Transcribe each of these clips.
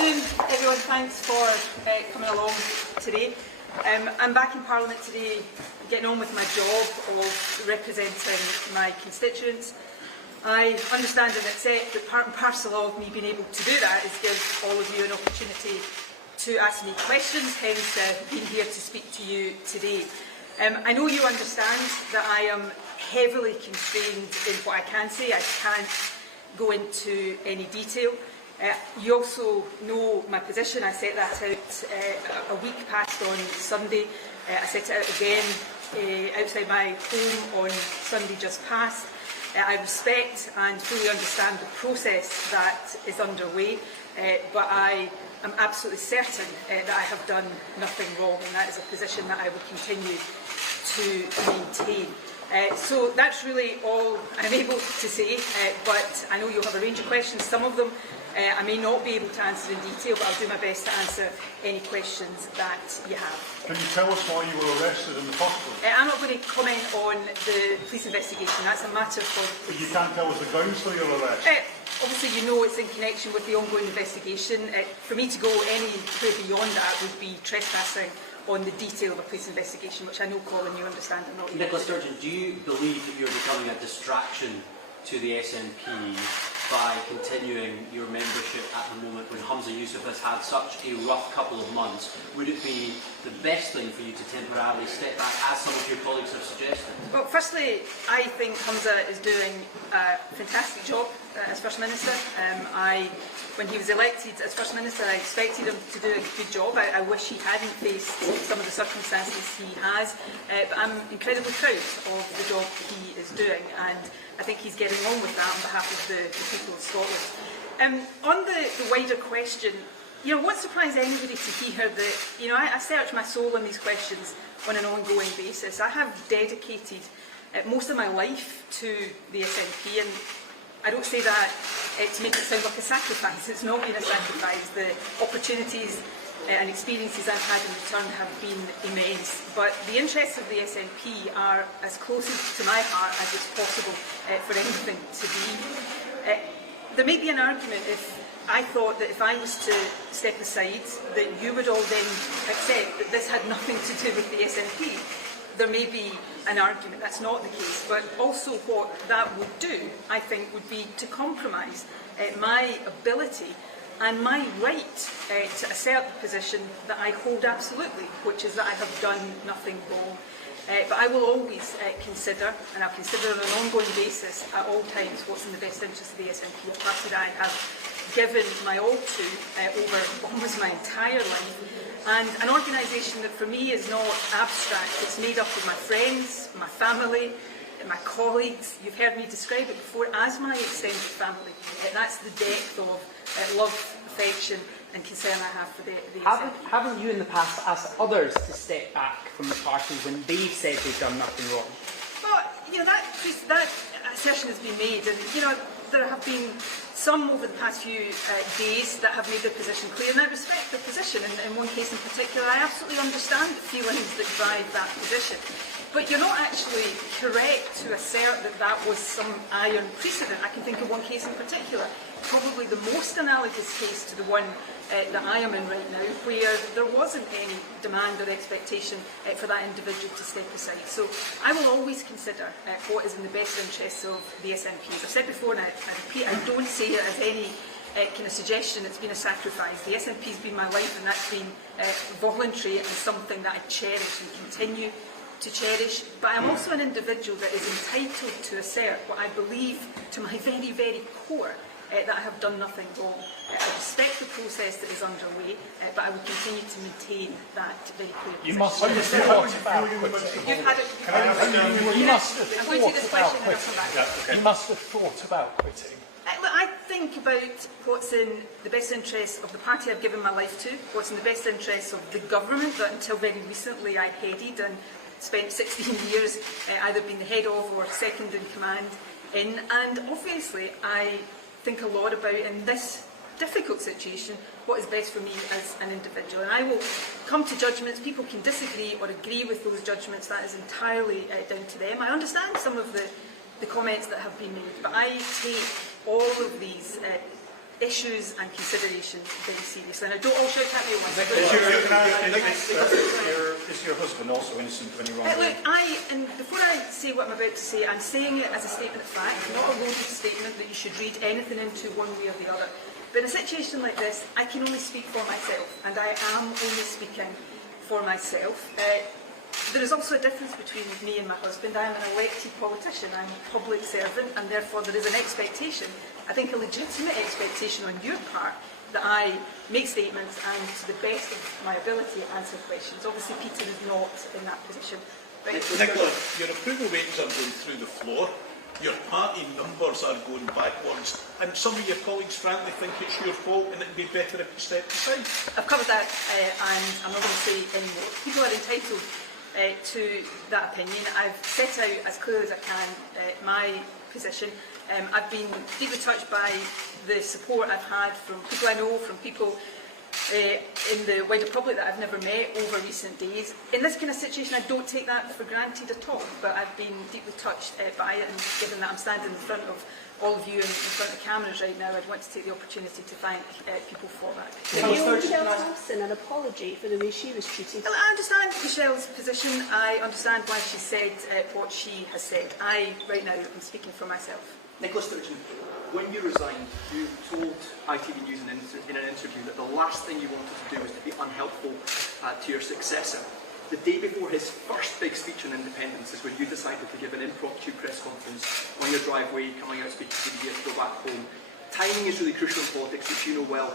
afternoon, everyone. Thanks for coming along today. I'm back in Parliament today, getting on with my job of representing my constituents. I understand and accept that part and parcel of me being able to do that is give all of you an opportunity to ask me questions, hence being here to speak to you today. I know you understand that I am heavily constrained in what I can say. I can't go into any detail. You also know my position. I set that out a week past on Sunday. I set it out again outside my home on Sunday just past. I respect and fully understand the process that is underway, but I am absolutely certain that I have done nothing wrong, and that is a position that I will continue to maintain. So that's really all I'm able to say, but I know you'll have a range of questions. Some of them I may not be able to answer in detail, but I'll do my best to answer any questions that you have. Can you tell us why you were arrested in the hospital? I'm not going to comment on the police investigation. That's a matter for the police. But you can't tell us the grounds for your arrest? Obviously, you know it's in connection with the ongoing investigation. For me to go anywhere beyond that would be trespassing on the detail of a police investigation, which I know, Colin, you understand. I'm not. Nicola Sturgeon, do you believe that you're becoming a distraction to the SNP by continuing your membership at the moment when Humza Yousaf has had such a rough couple of months? Would it be the best thing for you to temporarily step back, as some of your colleagues have suggested? Well, firstly, I think Humza is doing a fantastic job as First Minister. When he was elected as First Minister, I expected him to do a good job. I wish he hadn't faced some of the circumstances he has, but I'm incredibly proud of the job he is doing, and I think he's getting on with that on behalf of the people of Scotland. On the wider question, you know, what surprised anybody to hear that, you know, I search my soul on these questions on an ongoing basis. I have dedicated most of my life to the SNP, and I don't say that to make it sound like a sacrifice. It's not been a sacrifice. The opportunities and experiences I've had in return have been immense. But the interests of the SNP are as close to my heart as it's possible for anything to be. There may be an argument if I thought that if I was to step aside, that you would all then accept that this had nothing to do with the SNP. There may be an argument, that's not the case, but also what that would do, I think, would be to compromise my ability and my right to assert the position that I hold absolutely, which is that I have done nothing wrong. But I will always consider, and I'll consider on an ongoing basis at all times, what's in the best interest of the SNP, a party that I have given my all to over almost my entire life. And an organisation that for me is not abstract. It's made up of my friends, my family, my colleagues. You've heard me describe it before as my extended family. That's the depth of love, affection and concern I have for the Haven't you in the past asked others to step back from the party when they've said they've done nothing wrong? Well, you know, that assertion has been made, and you know, there have been some over the past few days that have made their position clear, and I respect their position. In one case in particular, I absolutely understand the feelings that drive that position. But you're not actually correct to assert that that was some iron precedent. I can think of one case in particular, probably the most analogous case to the one that I am in right now, where there wasn't any demand or expectation for that individual to step aside. So I will always consider what is in the best interests of the SNP. As I've said before, and I repeat, I don't see it as any kind of suggestion it's been a sacrifice. The SNP has been my life, and that's been voluntary and something that I cherish and continue to cherish. But I'm also an individual that is entitled to assert what I believe to my very, very core, that I have done nothing wrong. I respect the process that is underway, but I will continue to maintain that very clear position. You must have thought about quitting. You've had it. You must have I'm going to take this thought question about and I'll come back. quitting. You must have thought about quitting. Look, I think about what's in the best interests of the party I've given my life to, what's in the best interests of the government that until very recently I headed and spent 16 years either being the head of or second in command in, and obviously I think a lot about, in this difficult situation, what is best for me as an individual. And I will come to judgments. People can disagree or agree with those judgments. That is entirely down to them. I understand some of the comments that have been made, but I take all of these issues and considerations very seriously. And I don't all shout at me at once. Is your husband also innocent when you're on Look, and before I say what I'm about to say, I'm saying it as a statement of fact, not a loaded statement that you should read anything into one way or the other. But in a situation like this, I can only speak for myself, and I am only speaking for myself. There is also a difference between me and my husband. I am an elected politician, I'm a public servant, and therefore there is an expectation, I think a legitimate expectation on your part, that I make statements and to the best of my ability answer questions. Obviously Peter is not in that position. Right? Nicola, your approval ratings are going through the floor. Your party numbers are going backwards, and some of your colleagues frankly think it's your fault and it'd be better if you stepped aside. I've covered that and I'm not going to say any more. People are entitled to that opinion. I've set out as clearly as I can my position. I've been deeply touched by the support I've had from people I know, from people in the wider public that I've never met over recent days. In this kind of situation, I don't take that for granted at all, but I've been deeply touched by it, and given that I'm standing in front of all of you and in front of the cameras right now, I'd want to take the opportunity to thank people for that. Can you owe Michelle Thompson an apology for the way she was treated? Well, I understand Michelle's position. I understand why she said what she has said. Right now, I'm speaking for myself. Nicola Sturgeon, when you resigned, you told ITV News in an interview that the last thing you wanted to do was to be unhelpful to your successor. The day before his first big speech on independence is when you decided to give an impromptu press conference on your driveway, coming out speaking to the media to go back home. Timing is really crucial in politics, which you know well.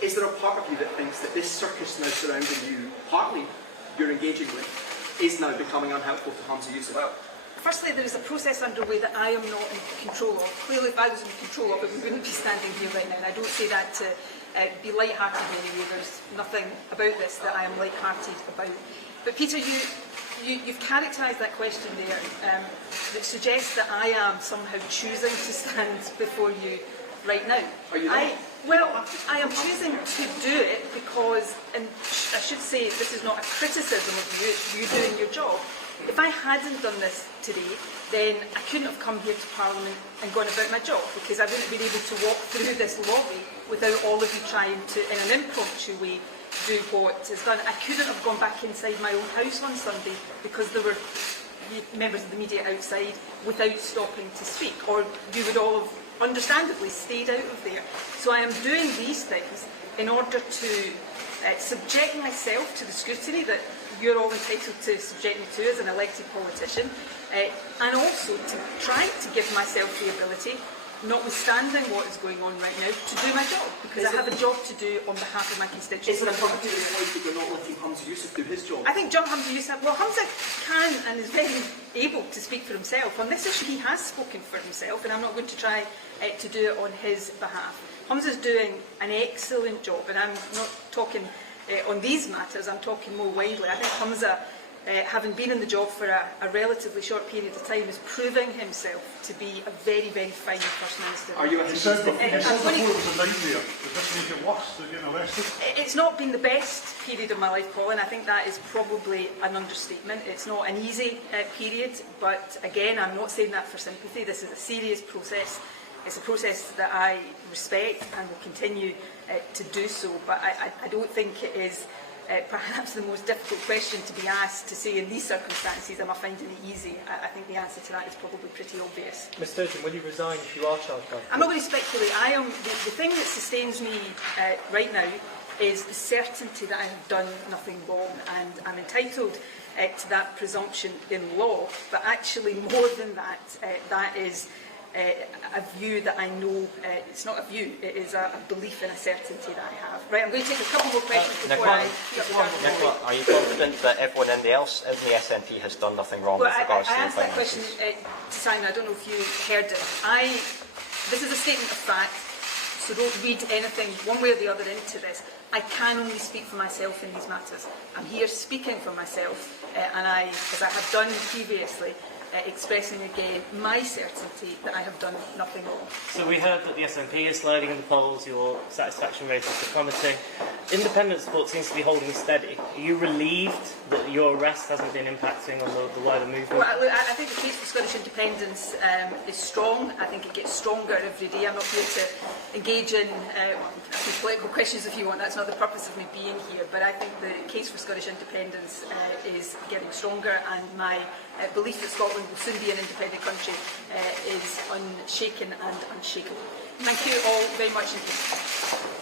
Is there a part of you that thinks that this circus now surrounding you, partly you're engaging with, is now becoming unhelpful to Hamza Yusuf? Well, firstly, there is a process underway that I am not in control of. Clearly, if I was in control of it, we wouldn't be standing here right now. And I don't say that to be light-hearted in any way. There's nothing about this that I am light-hearted about. But Peter, you've characterised that question there that suggests that I am somehow choosing to stand before you right now. Are you not? I am choosing to do it because, and I should say this is not a criticism of you, it's you doing your job. If I hadn't done this today, then I couldn't have come here to Parliament and gone about my job, because I wouldn't have been able to walk through this lobby without all of you trying to, in an impromptu way, do what is done. I couldn't have gone back inside my own house on Sunday because there were members of the media outside without stopping to speak, or you would all have understandably stayed out of there. So I am doing these things in order to subject myself to the scrutiny that you're all entitled to subject me to as an elected politician, and also to try to give myself the ability, notwithstanding what is going on right now, to do my job, because I have a job to do on behalf of my constituents. Is there a part of you that thinks that you're not letting Hamza Yusuf do his job? I think Hamza Yusuf, well, Hamza can and is very able to speak for himself. On this issue, he has spoken for himself, and I'm not going to try to do it on his behalf. Hamza's doing an excellent job, and I'm not talking on these matters, I'm talking more widely. I think Hamza, having been in the job for a relatively short period of time, is proving himself to be a very, very fine First Minister. Are you You said before it was a nightmare. Does this make it worse than getting arrested? It's not been the best period of my life, Paul, and I think that is probably an understatement. It's not an easy period, but again, I'm not saying that for sympathy. This is a serious process. It's a process that I respect and will continue to do so, but I don't think it is perhaps the most difficult question to be asked to say in these circumstances, am I finding it easy? I think the answer to that is probably pretty obvious. Ms Sturgeon, will you resign if you are charged by? I'm not going to speculate. The thing that sustains me right now is the certainty that I have done nothing wrong, and I'm entitled to that presumption in law, but actually more than that, that is a view that I know, it's not a view, it is a belief and a certainty that I have. Right, I'm going to take a couple more questions before Nicola, are you confident that everyone else in the SNP has done nothing wrong with regards to the answered that question to Simon, I don't know if you heard it. This is a statement of fact, so don't read anything one way or the other into this. I can only speak for myself in these matters. I'm here speaking for myself, and as I have done previously, expressing again my certainty that I have done nothing wrong. So we heard that the SNP is sliding in the polls, your satisfaction ratings are plummeting. Independent support seems to be holding steady. Are you relieved that your arrest hasn't been impacting on the wider movement? Well, I think the case for Scottish independence is strong. I think it gets stronger every day. I'm not here to engage in political questions if you want. That's not the purpose of me being here. But I think the case for Scottish independence is getting stronger, and my belief that Scotland will soon be an independent country is unshaken and unshakable. Thank you all very much indeed.